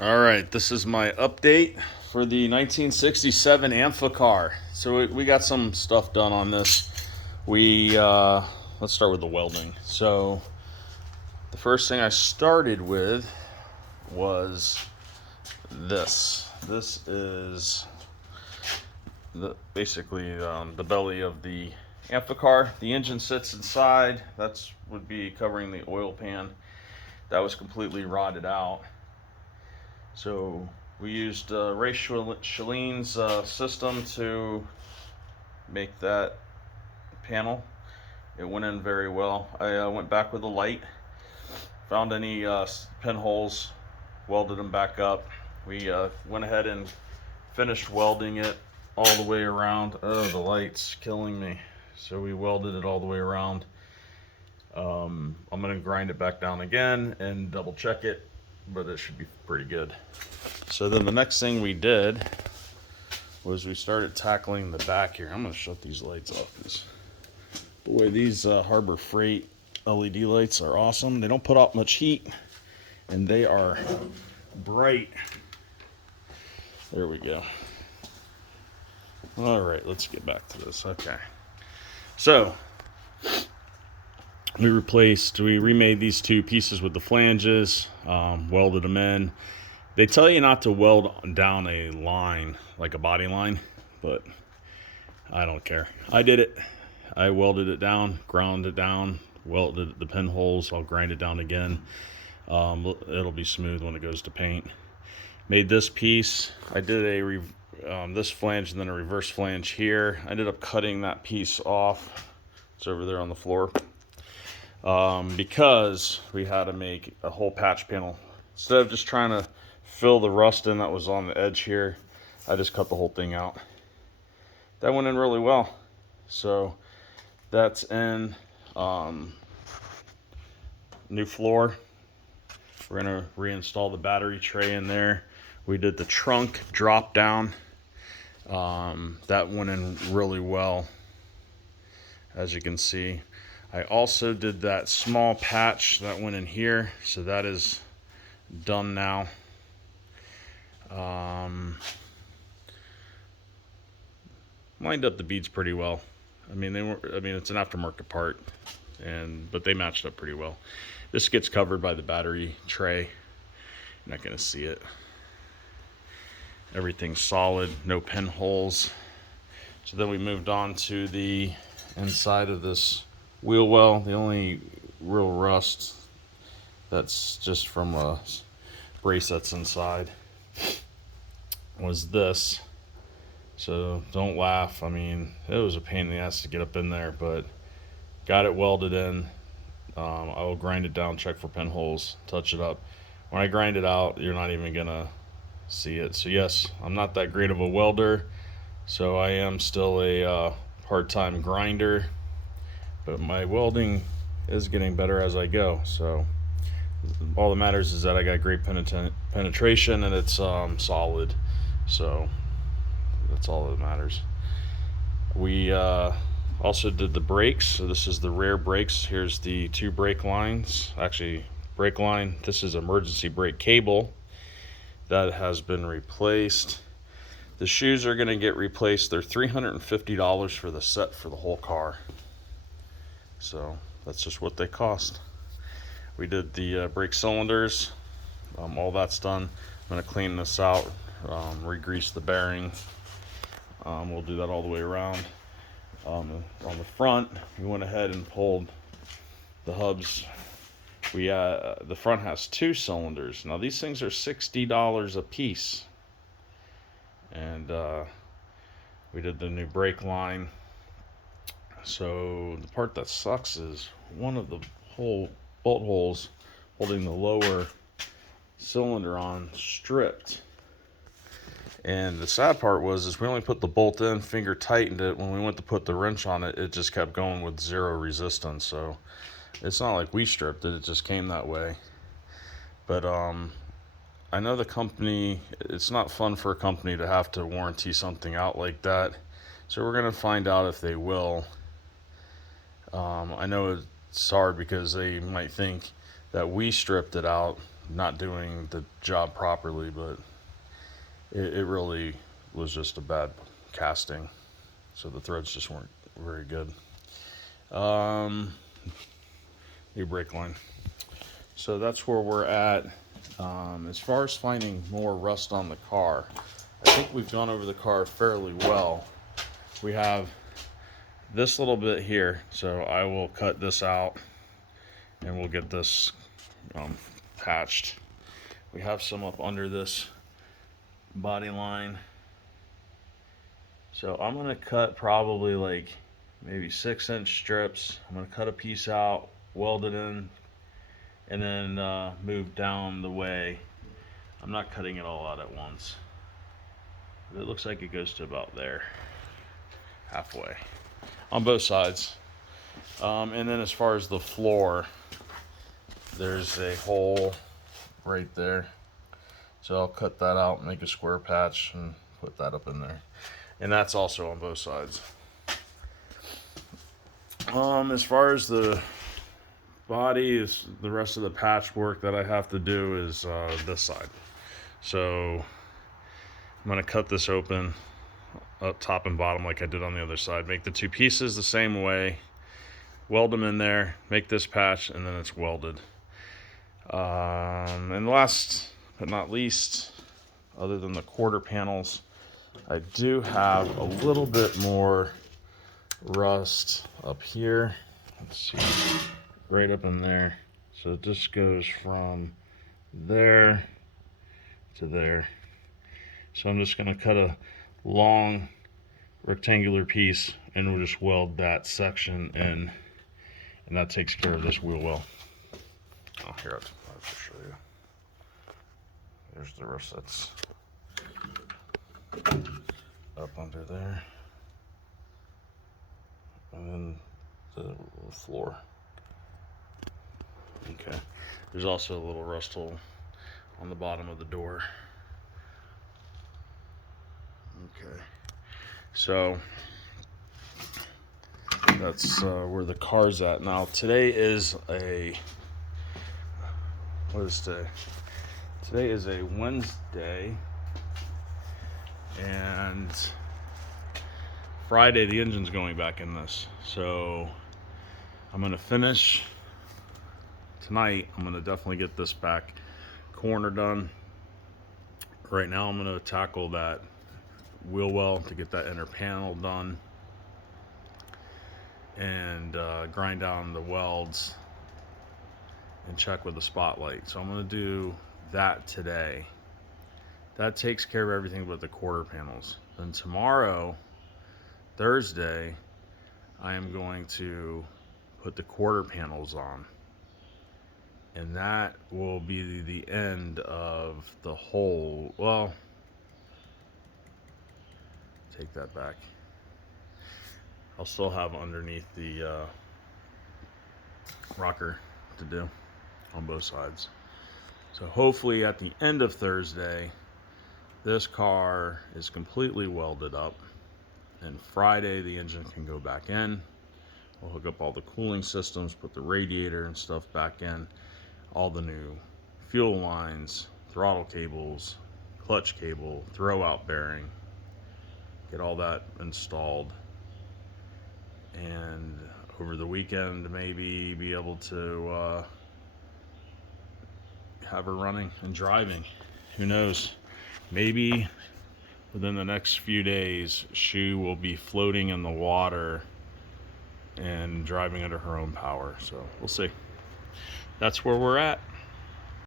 All right, this is my update for the 1967 Amphicar. So we got some stuff done on this. Let's start with the welding. So the first thing I started with was this. This is basically the belly of the Amphicar. The engine sits inside. That's would be covering the oil pan. That was completely rotted out. So we used Ray Shalene's system to make that panel. It went in very well. I went back with a light, found any pinholes, welded them back up. We went ahead and finished welding it all the way around. Oh, the light's killing me. So we welded it all the way around. I'm going to grind it back down again and double check it, but it should be pretty good. So then the next thing we did was we started tackling the back here. I'm going to shut these lights off. Boy, these Harbor Freight LED lights are awesome. They don't put out much heat, and they are bright. There we go. All right, let's get back to this. Okay. So we remade these two pieces with the flanges, welded them in. They tell you not to weld down a line, like a body line, but I don't care. I did it. I welded it down, ground it down, welded the pinholes. I'll grind it down again. It'll be smooth when it goes to paint. Made this piece. I did this flange and then a reverse flange here. I ended up cutting that piece off. It's over there on the floor. Because we had to make a whole patch panel. Instead of just trying to fill the rust in that was on the edge here, I just cut the whole thing out. That went in really well. So that's in. New floor. We're gonna reinstall the battery tray in there. We did the trunk drop down. That went in really well, as you can see. I also did that small patch that went in here, so that is done now. Lined up the beads pretty well. It's an aftermarket part, but they matched up pretty well. This gets covered by the battery tray. You're not gonna see it. Everything's solid, no pinholes. So then we moved on to the inside of this wheel well. The only real rust that's just from a brace that's inside was this. So don't laugh. It was a pain in the ass to get up in there, but got it welded in. I will grind it down, check for pinholes, touch it up. When I grind it out, you're not even gonna see it. So yes, I'm not that great of a welder, so I am still a part-time grinder, but my welding is getting better as I go. So all that matters is that I got great penetration and it's solid. So that's all that matters. We also did the brakes. So this is the rear brakes. Here's the two brake lines. Actually, brake line. This is emergency brake cable that has been replaced. The shoes are going to get replaced. They're $350 for the set for the whole car. So that's just what they cost. We did the brake cylinders. All that's done. I'm going to clean this out, re-grease the bearing. We'll do that all the way around. On the front, we went ahead and pulled the hubs. The front has two cylinders. Now these things are $60 a piece, and we did the new brake line. So the part that sucks is one of the bolt holes holding the lower cylinder on stripped. And the sad part is we only put the bolt in, finger tightened it. When we went to put the wrench on it, it just kept going with zero resistance. So it's not like we stripped it, it just came that way. But I know the company, it's not fun for a company to have to warranty something out like that. So we're gonna find out if they will. I know it's hard because they might think that we stripped it out, not doing the job properly, but it really was just a bad casting. So the threads just weren't very good. New brake line. So that's where we're at. As far as finding more rust on the car, I think we've gone over the car fairly well. We have this little bit here, so I will cut this out and we'll get this patched. We have some up under this body line. So I'm gonna cut probably like maybe 6-inch strips. I'm gonna cut a piece out, weld it in, and then move down the way. I'm not cutting it all out at once. But it looks like it goes to about there, halfway, on both sides. And then as far as the floor, there's a hole right there. So I'll cut that out, make a square patch, and put that up in there. And that's also on both sides. As far as the body, is the rest of the patchwork that I have to do is this side. So I'm gonna cut this open up top and bottom like I did on the other side. Make the two pieces the same way, weld them in there, make this patch, and then it's welded. And last but not least, other than the quarter panels, I do have a little bit more rust up here. Let's see, right up in there. So it just goes from there to there. So I'm just gonna cut a long rectangular piece and we'll just weld that section in, and that takes care of this wheel well. Oh, here, I'll show you. There's the rest that's up under there. And then the floor. Okay. There's also a little rust hole on the bottom of the door. Okay. So that's where the car's at. Now today is what is today? Today is a Wednesday, and Friday the engine's going back in this. So I'm gonna finish tonight. I'm gonna definitely get this back corner done. Right now I'm gonna tackle that wheel well to get that inner panel done, and grind down the welds and check with the spotlight. So I'm gonna do that today. That takes care of everything but the quarter panels. Then tomorrow, Thursday, I am going to put the quarter panels on, and that will be the end of the whole, well, take that back. I'll still have underneath the rocker to do on both sides. So hopefully at the end of Thursday, this car is completely welded up, and Friday the engine can go back in. We'll hook up all the cooling systems, put the radiator and stuff back in, all the new fuel lines, throttle cables, clutch cable, throw out bearing, get all that installed, and over the weekend maybe be able to have her running and driving. Who knows? Maybe within the next few days she will be floating in the water and driving under her own power. So we'll see. That's where we're at.